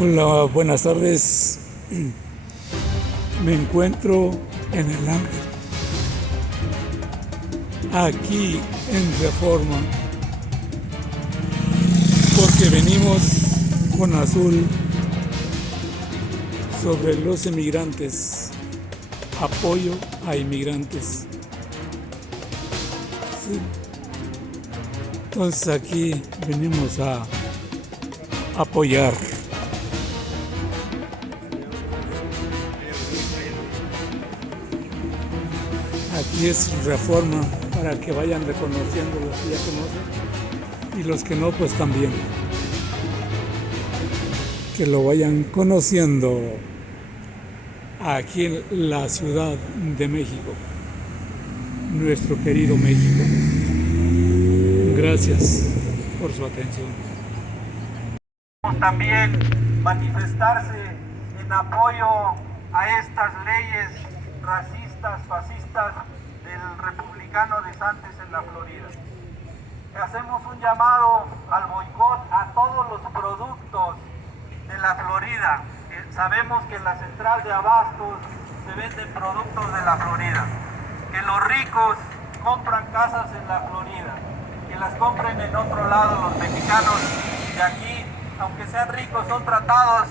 Hola, buenas tardes. Me encuentro en el Ángel, aquí en Reforma, porque venimos con Azul sobre los inmigrantes, apoyo a inmigrantes. Sí. Entonces aquí venimos a apoyar. Aquí es Reforma, para que vayan reconociendo los que ya conocen y los que no, pues también. Que lo vayan conociendo aquí en la Ciudad de México, nuestro querido México. Gracias por su atención. También manifestarse en apoyo a estas leyes racistas, fascistas del republicano DeSantis en la Florida. Hacemos un llamado al boicot a todos los productos de la Florida. Sabemos que en la central de abastos se venden productos de la Florida, que los ricos compran casas en la Florida, que las compren en otro lado. Los mexicanos de aquí, aunque sean ricos, son tratados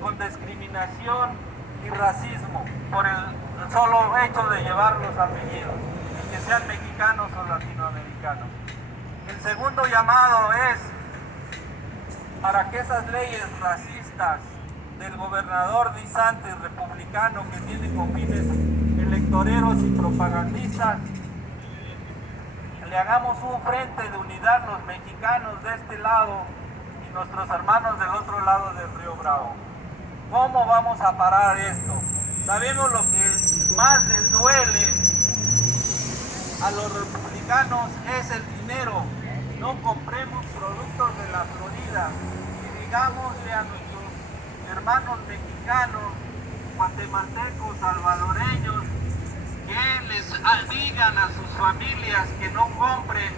con discriminación y racismo por el solo hecho de llevar los apellidos, que sean mexicanos o latinoamericanos. El segundo llamado es para que esas leyes racistas del gobernador DeSantis, republicano, que tiene con fines electoreros y propagandistas, le hagamos un frente de unidad los mexicanos de este lado y nuestros hermanos del otro lado del Río Bravo. ¿Cómo vamos a parar esto? Sabemos lo que más les duele a los republicanos es el dinero. No compremos productos de la Florida y digámosle a nuestros hermanos mexicanos, guatemaltecos, salvadoreños, que les digan a sus familias que no compren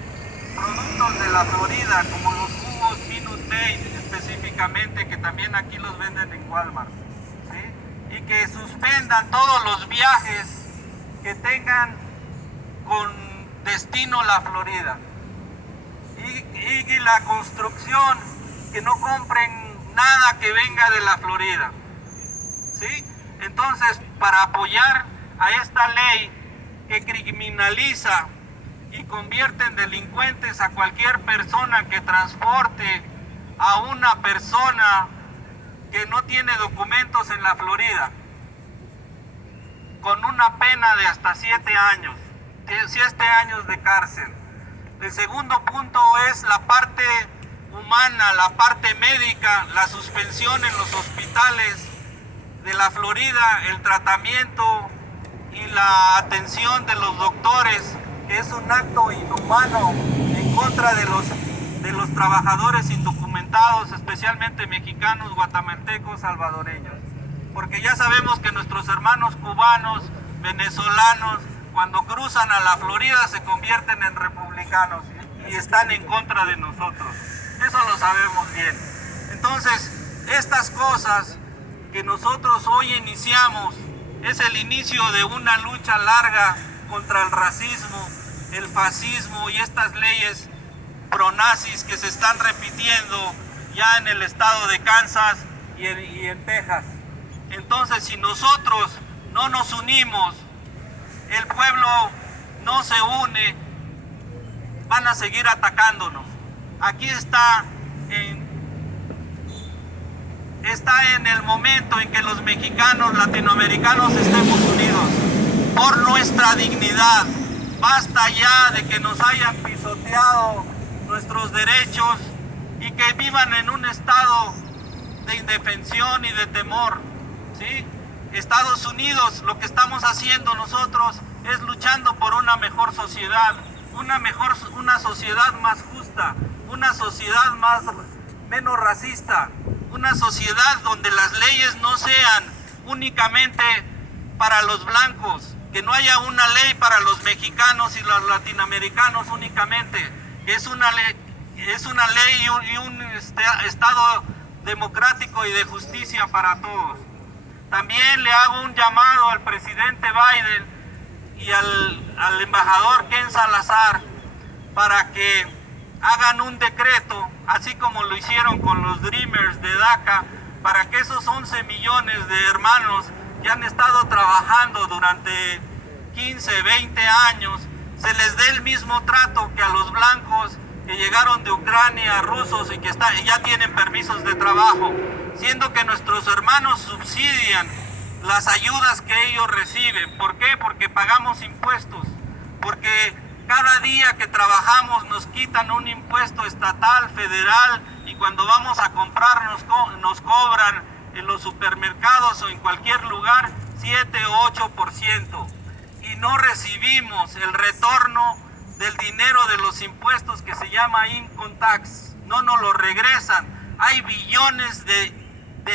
productos de la Florida, como los jugos Minute Maid específicamente, que también aquí los venden en Walmart, ¿sí? Y que suspendan todos los viajes que tengan con destino la Florida. Y la construcción, que no compren nada que venga de la Florida, ¿sí? Entonces, para apoyar a esta ley que criminaliza y convierte en delincuentes a cualquier persona que transporte a una persona que no tiene documentos en la Florida, con una pena de hasta 7 años, 7 años de cárcel. El segundo punto es la parte humana, la parte médica, la suspensión en los hospitales de la Florida, el tratamiento y la atención de los doctores, que es un acto inhumano en contra de los trabajadores indocumentados, especialmente mexicanos, guatemaltecos, salvadoreños. Porque ya sabemos que nuestros hermanos cubanos, venezolanos, cuando cruzan a la Florida se convierten en republicanos y están en contra de nosotros. Eso lo sabemos bien. Entonces, estas cosas que nosotros hoy iniciamos es el inicio de una lucha larga contra el racismo, el fascismo y estas leyes pronazis que se están repitiendo ya en el estado de Kansas y en Texas. Entonces, si nosotros no nos unimos, el pueblo no se une, van a seguir atacándonos. Aquí está en el momento en que los mexicanos, latinoamericanos estemos unidos por nuestra dignidad. Basta ya de que nos hayan pisoteado nuestros derechos y que vivan en un estado de indefensión y de temor, ¿sí? Estados Unidos, lo que estamos haciendo nosotros es luchando por una mejor sociedad, una sociedad más justa, una sociedad menos racista, una sociedad donde las leyes no sean únicamente para los blancos, que no haya una ley para los mexicanos y los latinoamericanos únicamente, que es una ley y un estado democrático y de justicia para todos. También le hago un llamado al presidente Biden y al embajador Ken Salazar para que hagan un decreto, así como lo hicieron con los Dreamers de DACA, para que esos 11 millones de hermanos que han estado trabajando durante 15, 20 años, se les dé el mismo trato que a los blancos que llegaron de Ucrania, rusos y que ya tienen permisos de trabajo, siendo que nuestros hermanos subsidian las ayudas que ellos reciben. ¿Por qué? Porque pagamos impuestos, porque cada día que trabajamos nos quitan un impuesto estatal, federal, y cuando vamos a comprar nos cobran en los supermercados o en cualquier lugar 7 o 8%. Y no recibimos el retorno del dinero de los impuestos que se llama income tax. No nos lo regresan. Hay billones de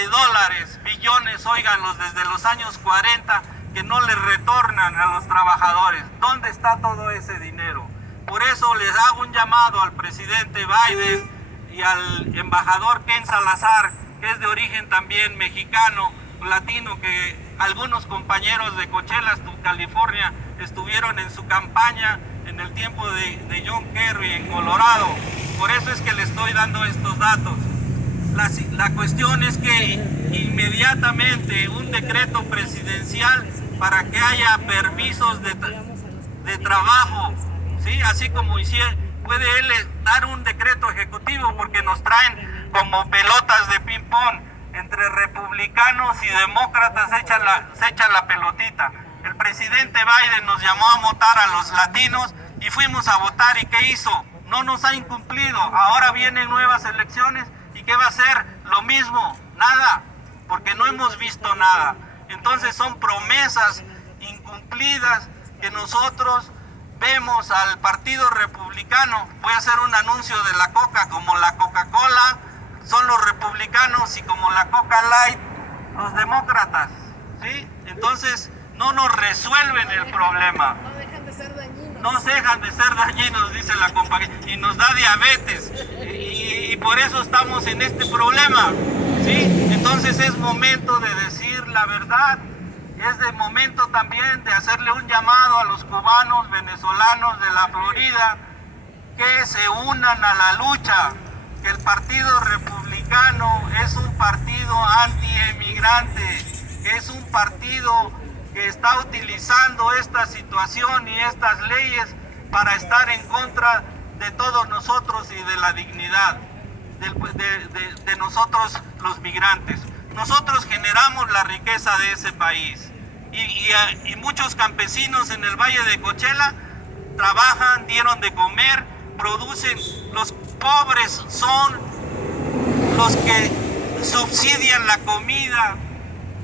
dólares, billones, óiganlos, desde los años 40, que no les retornan a los trabajadores. ¿Dónde está todo ese dinero? Por eso les hago un llamado al presidente Biden y al embajador Ken Salazar, que es de origen también mexicano, latino, que algunos compañeros de Coachella, California, estuvieron en su campaña en el tiempo de John Kerry en Colorado. Por eso es que le estoy dando estos datos. La cuestión es que inmediatamente un decreto presidencial para que haya permisos de trabajo, ¿sí? Así como puede él dar un decreto ejecutivo, porque nos traen como pelotas de ping-pong. Entre republicanos y demócratas se echa la pelotita. El presidente Biden nos llamó a votar a los latinos y fuimos a votar. ¿Y qué hizo? No nos ha incumplido. Ahora vienen nuevas elecciones y ¿qué va a hacer? Lo mismo, nada, porque no hemos visto nada. Entonces son promesas incumplidas que nosotros vemos al Partido Republicano. Voy a hacer un anuncio de la Coca, como la Coca-Cola son los republicanos y como la Coca Light los demócratas, ¿sí? Entonces no nos resuelven el problema. No dejan de ser dañinos. No dejan de ser dañinos, dice la compañía, y nos da diabetes, y por eso estamos en este problema, ¿sí? Entonces es momento de decir la verdad, es de momento también de hacerle un llamado a los cubanos, venezolanos de la Florida, que se unan a la lucha, que el Partido Republicano es un partido anti-emigrante, es un partido que está utilizando esta situación y estas leyes para estar en contra de todos nosotros y de la dignidad de nosotros los migrantes. Nosotros generamos la riqueza de ese país y muchos campesinos en el Valle de Coachella trabajan, dieron de comer, producen. Los pobres son los que subsidian la comida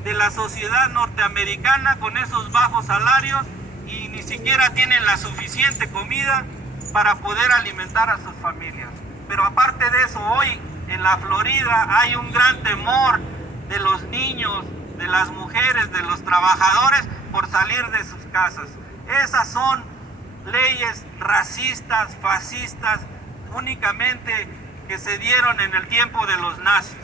de la sociedad norteamericana con esos bajos salarios y ni siquiera tienen la suficiente comida para poder alimentar a sus familias. Pero aparte de eso, hoy en la Florida hay un gran temor de los niños, de las mujeres, de los trabajadores por salir de sus casas. Esas son leyes racistas, fascistas, únicamente que se dieron en el tiempo de los nazis.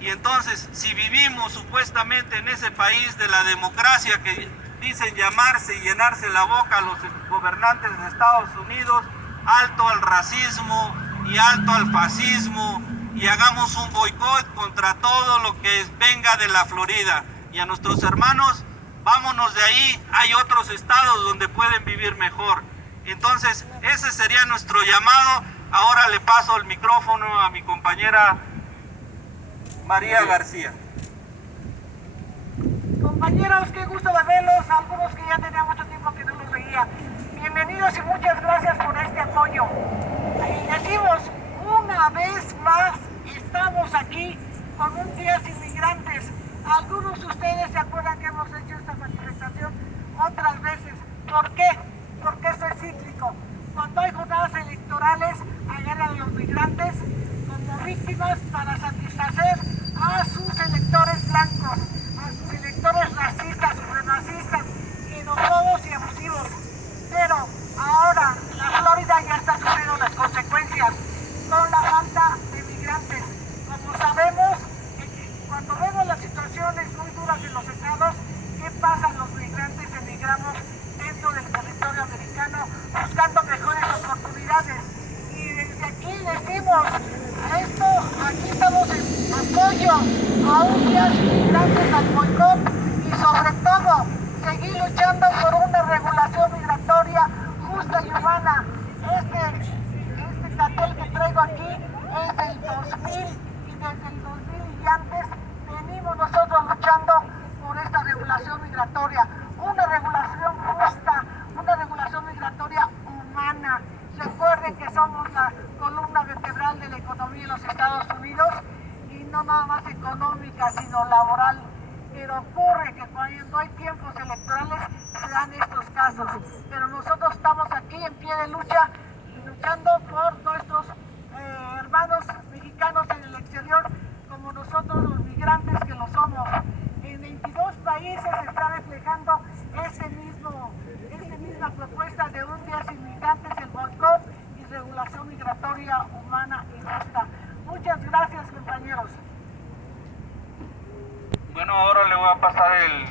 Y entonces, si vivimos supuestamente en ese país de la democracia que dicen llamarse y llenarse la boca a los gobernantes de Estados Unidos, alto al racismo y alto al fascismo, y hagamos un boicot contra todo lo que venga de la Florida. Y a nuestros hermanos, vámonos de ahí, hay otros estados donde pueden vivir mejor. Entonces, ese sería nuestro llamado. Ahora le paso el micrófono a mi compañera María García. Compañeros, qué gusto de verlos, algunos que ya tenía mucho tiempo que no los veía. Bienvenidos y muchas gracias por este apoyo. Y decimos, una vez más, estamos aquí con un Día Sin Migrantes. Algunos de ustedes se acuerdan que hemos hecho esta manifestación otras veces. ¿Por qué? Porque esto es cíclico. Cuando hay jornadas electorales, agarran a los migrantes como víctimas para satisfacer a sus electores blancos, a sus electores racistas, supremacistas, xenófobos y abusivos. Pero ahora la Florida ya está sufriendo las consecuencias con la falta de migrantes. Como sabemos, decimos, esto, aquí estamos en apoyo a un día inmigrantes al boicot y sobre todo seguir luchando por una regulación migratoria justa y humana. Este cartel que traigo aquí es del 2000 y desde el 2000 y antes venimos nosotros luchando por esta regulación migratoria, una regulación justa, una regulación migratoria humana. Recuerden que somos la columna vertebral de la economía de los Estados Unidos y no nada más económica, sino laboral. Pero ocurre que cuando hay tiempos electorales se dan estos casos. Pero nosotros estamos aquí en pie de lucha, luchando por nuestros hermanos mexicanos en el exterior, como nosotros los migrantes que lo somos. En 22 países se está reflejando esta misma propuesta de un día sin migrantes, el boicot y regulación migratoria humana y justa. Muchas gracias, compañeros. Bueno, ahora le voy a pasar el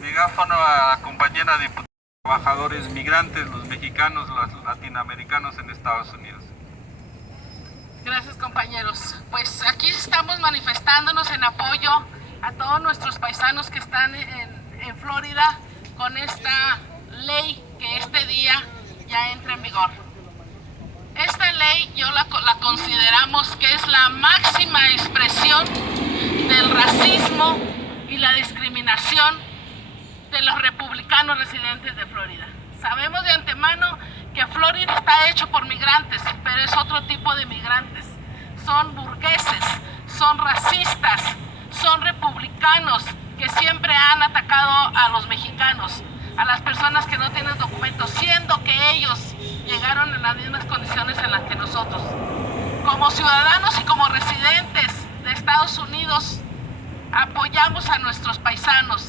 megáfono a la compañera diputada de trabajadores migrantes, los mexicanos, los latinoamericanos en Estados Unidos. Gracias, compañeros. Pues aquí estamos manifestándonos en apoyo a todos nuestros paisanos que están en Florida con esta ley que este día ya entra en vigor. Esta ley yo la consideramos que es la máxima expresión del racismo y la discriminación de los republicanos residentes de Florida. Sabemos de antemano que Florida está hecho por migrantes, pero es otro tipo de migrantes. Son burgueses, son racistas, son republicanos que siempre han atacado a los mexicanos, a las personas que no tienen documentos, siendo que ellos llegaron en las mismas condiciones en las que nosotros. Como ciudadanos y como residentes de Estados Unidos, apoyamos a nuestros paisanos,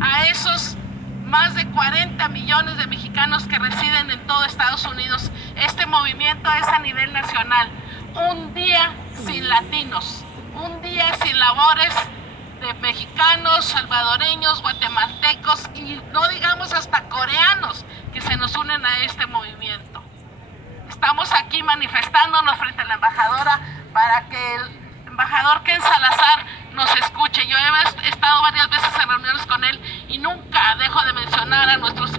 a esos más de 40 millones de mexicanos que residen en todo Estados Unidos. Este movimiento es a nivel nacional. Un día sin latinos, un día sin labores de mexicanos, salvadoreños, guatemaltecos y no digamos hasta coreanos que se nos unen a este movimiento. Estamos aquí manifestándonos frente a la embajadora para que el embajador Ken Salazar nos escuche. Yo he estado varias veces en reuniones con él y nunca dejo de mencionar a nuestros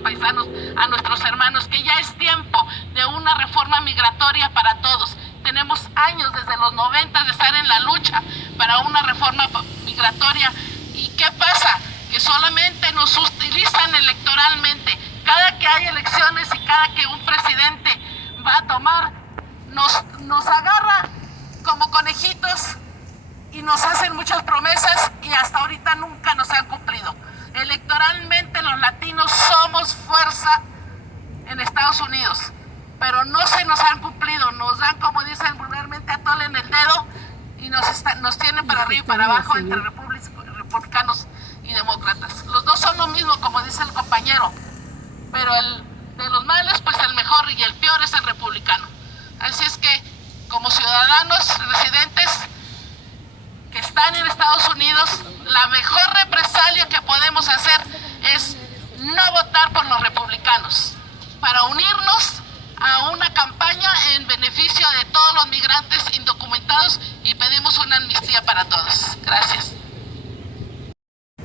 paisanos, a nuestros hermanos, que ya es tiempo de una reforma migratoria para todos. Tenemos años, desde los 90, de estar en la lucha para una reforma migratoria. ¿Y qué pasa? Que solamente nos utilizan electoralmente. Cada que hay elecciones y cada que un presidente va a tomar, nos agarra como conejitos y nos hacen muchas promesas y hasta ahorita nunca nos han cumplido. Electoralmente los latinos somos fuerza en Estados Unidos, pero no se nos han cumplido. Nos dan, como dicen vulgarmente, atole en el dedo y nos tienen para arriba y para abajo entre republicanos y demócratas. Los dos son lo mismo, como dice el compañero, pero de los males, pues el mejor y el peor es el republicano. Así es que, como ciudadanos residentes que están en Estados Unidos, la mejor represalia que podemos hacer es no votar por los republicanos, para unirnos a una campaña en beneficio de todos los migrantes indocumentados y pedimos una amnistía para todos. Gracias.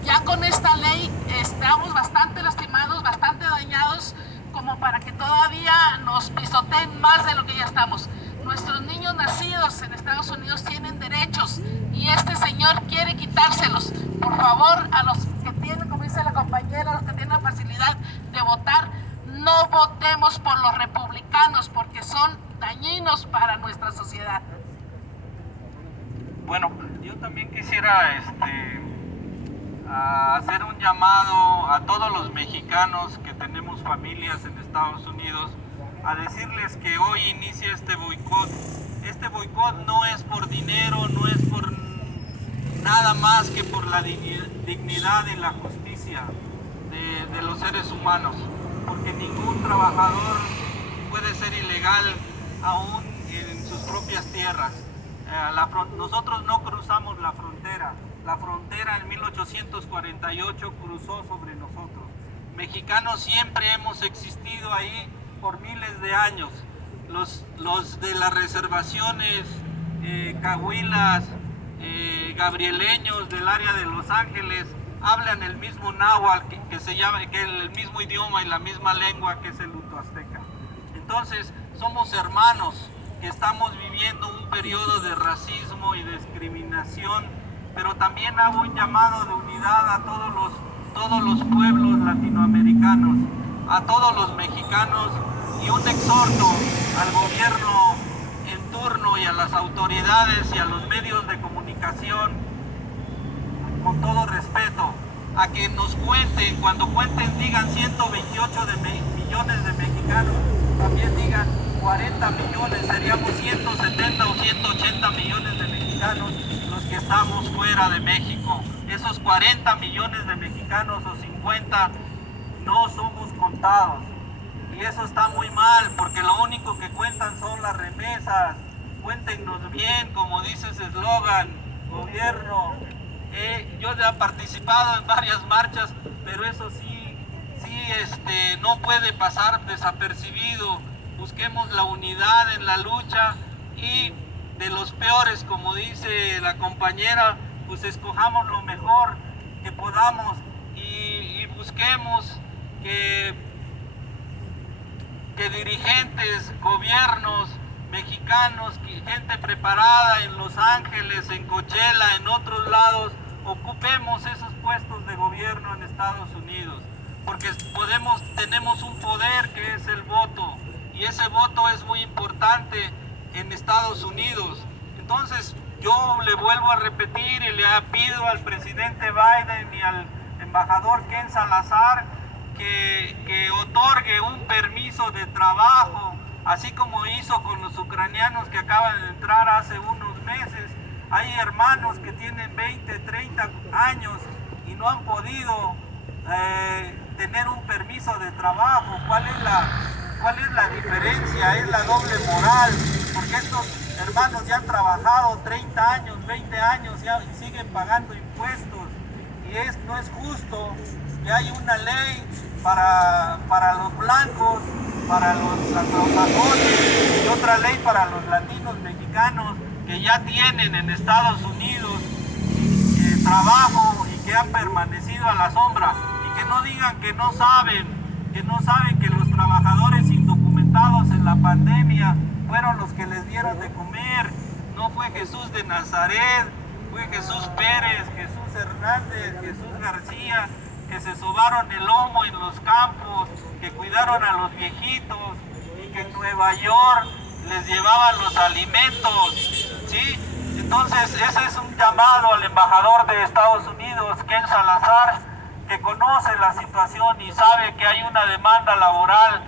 Ya con esta ley estamos bastante lastimados, bastante dañados, como para que todavía nos pisoteen más de lo que ya estamos. Nuestros niños nacidos en Estados Unidos tienen derechos y este señor quiere quitárselos. Por favor, a los que tienen, como dice la compañera, a los que tienen la facilidad de votar, no votemos por los republicanos porque son dañinos para nuestra sociedad. Bueno, yo también quisiera hacer un llamado a todos los mexicanos que tenemos familias en Estados Unidos, a decirles que hoy inicia este boicot. Este boicot no es por dinero, no es por nada más que por la dignidad y la justicia de los seres humanos, porque ningún trabajador puede ser ilegal aún en sus propias tierras. Nosotros no cruzamos la frontera. La frontera en 1848 cruzó sobre nosotros. Mexicanos siempre hemos existido ahí por miles de años. los de las reservaciones cahuilas, gabrieleños del área de Los Ángeles, hablan el mismo náhuatl, que se llama, que el mismo idioma y la misma lengua que es el utoazteca. Entonces, somos hermanos que estamos viviendo un periodo de racismo y discriminación, pero también hago un llamado de unidad a todos los pueblos latinoamericanos, a todos los mexicanos, y un exhorto al gobierno en turno y a las autoridades y a los medios de comunicación, con todo respeto, a que nos cuenten, cuando cuenten digan 128 millones de mexicanos, también digan 40 millones, seríamos 170 o 180 millones de mexicanos los que estamos fuera de México. Esos 40 millones de mexicanos o 50 no somos contados. Y eso está muy mal, porque lo único que cuentan son las remesas. Cuéntenos bien, como dice ese eslogan, gobierno. Yo ya he participado en varias marchas, pero eso sí, no puede pasar desapercibido. Busquemos la unidad en la lucha y de los peores, como dice la compañera, pues escojamos lo mejor que podamos y busquemos que dirigentes, gobiernos mexicanos, gente preparada en Los Ángeles, en Coachella, en otros lados, ocupemos esos puestos de gobierno en Estados Unidos, porque tenemos un poder que es el voto, y ese voto es muy importante en Estados Unidos. Entonces yo le vuelvo a repetir y le pido al presidente Biden y al embajador Ken Salazar que otorgue un permiso de trabajo, así como hizo con los ucranianos que acaban de entrar hace unos meses. Hay hermanos que tienen 20, 30 años y no han podido tener un permiso de trabajo. ¿Cuál es la diferencia? Es la doble moral, porque estos hermanos ya han trabajado 30 años, 20 años y siguen pagando impuestos, y no es justo que hay una ley para los blancos, para los anglosajones, y otra ley para los latinos mexicanos que ya tienen en Estados Unidos trabajo y que han permanecido a la sombra, y que no digan que no saben que los trabajadores indocumentados en la pandemia fueron los que les dieron de comer. No fue Jesús de Nazaret, fue Jesús Pérez, Jesús Hernández, Jesús García, que se sobaron el lomo en los campos, que cuidaron a los viejitos y que en Nueva York les llevaban los alimentos, ¿sí? Entonces ese es un llamado al embajador de Estados Unidos, Ken Salazar, que conoce la situación y sabe que hay una demanda laboral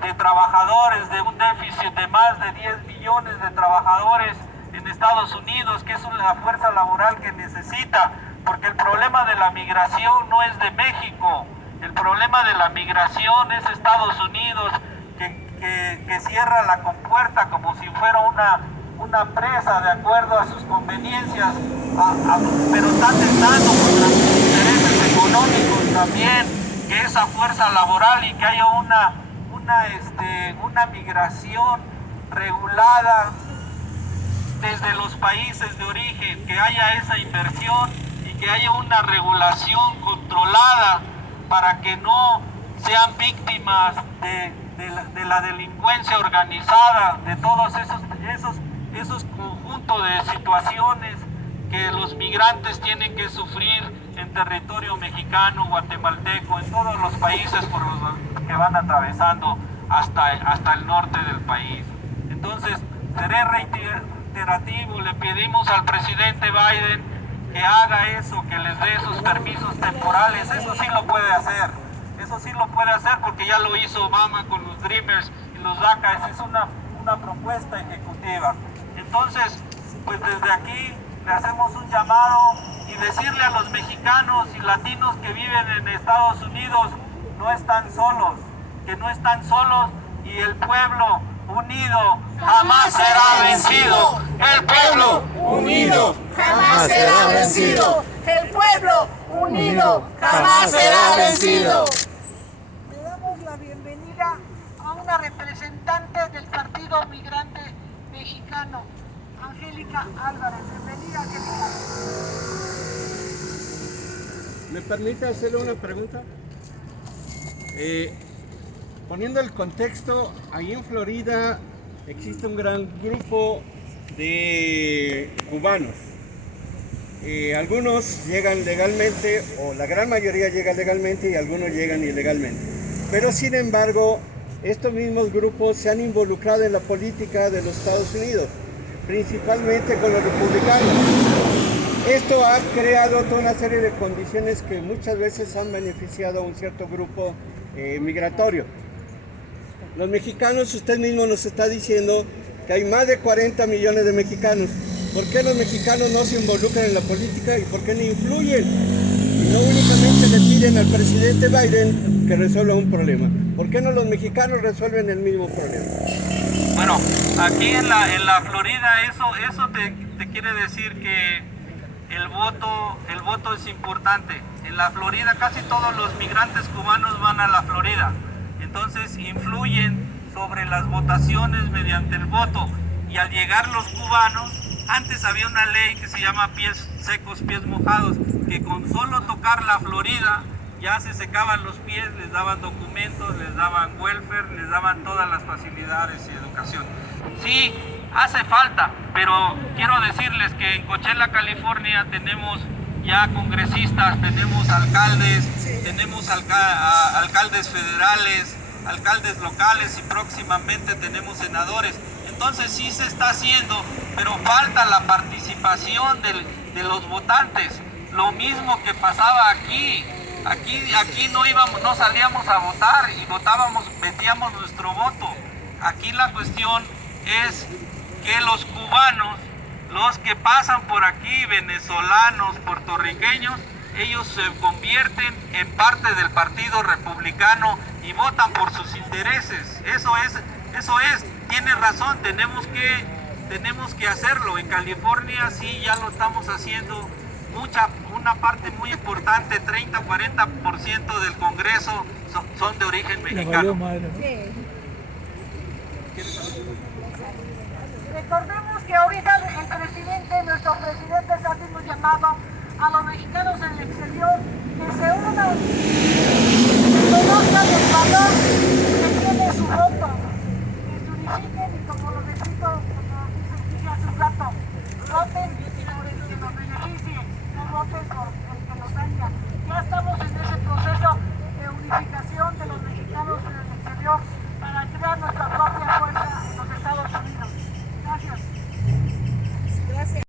de trabajadores, de un déficit de más de 10 millones de trabajadores en Estados Unidos, que es la fuerza laboral que necesita, porque el problema de la migración no es de México, el problema de la migración es Estados Unidos, que cierra la compuerta como si fuera una presa de acuerdo a sus conveniencias, pero está atentando contra sus intereses económicos también, que esa fuerza laboral y que haya una migración regulada desde los países de origen, que haya esa inversión y que haya una regulación controlada para que no sean víctimas de la delincuencia organizada, de todos esos conjuntos de situaciones que los migrantes tienen que sufrir en territorio mexicano, guatemalteco, en todos los países por los que van atravesando hasta el norte del país. Entonces, seré reiterativo, le pedimos al presidente Biden que haga eso, que les dé esos permisos temporales. Eso sí lo puede hacer, porque ya lo hizo Obama con los Dreamers y los DACA. Esa es una propuesta ejecutiva. Entonces, pues desde aquí le hacemos un llamado y decirle a los mexicanos y latinos que viven en Estados Unidos, no están solos, que no están solos, y el pueblo unido jamás será vencido. El pueblo unido jamás será vencido. El pueblo unido jamás será vencido. Le damos la bienvenida a una representante del partido Partido Migrante Mexicano, Angélica Álvarez. Bienvenida, Angélica. ¿Me permite hacerle una pregunta? Poniendo el contexto, ahí en Florida existe un gran grupo de cubanos. Algunos llegan legalmente, o la gran mayoría llega legalmente, y algunos llegan ilegalmente. Pero sin embargo, estos mismos grupos se han involucrado en la política de los Estados Unidos, principalmente con los republicanos. Esto ha creado toda una serie de condiciones que muchas veces han beneficiado a un cierto grupo migratorio. Los mexicanos, usted mismo nos está diciendo que hay más de 40 millones de mexicanos. ¿Por qué los mexicanos no se involucran en la política y por qué no influyen? Y no únicamente le piden al presidente Biden que resuelva un problema. ¿Por qué no los mexicanos resuelven el mismo problema? Bueno, aquí en la Florida eso te quiere decir que el voto es importante. En la Florida casi todos los migrantes cubanos van a la Florida. Entonces influyen sobre las votaciones mediante el voto. Y al llegar los cubanos, antes había una ley que se llama pies secos, pies mojados, que con solo tocar la Florida ya se secaban los pies, les daban documentos, les daban welfare, les daban todas las facilidades y educación. Sí, hace falta, pero quiero decirles que en Coachella, California, tenemos ya congresistas, tenemos alcaldes, tenemos alcaldes federales, alcaldes locales y próximamente tenemos senadores. Entonces sí se está haciendo, pero falta la participación de los votantes. Lo mismo que pasaba aquí. Aquí no salíamos a votar y metíamos nuestro voto. Aquí la cuestión es que los cubanos, los que pasan por aquí, venezolanos, puertorriqueños, ellos se convierten en parte del Partido Republicano y votan por sus intereses. Eso es, tiene razón, tenemos que hacerlo. En California sí ya lo estamos haciendo. Una parte muy importante, 30-40% del Congreso son de origen mexicano. Recordemos que ahorita nuestro presidente está haciendo un llamado a los mexicanos en el exterior que se unan, que conozcan el valor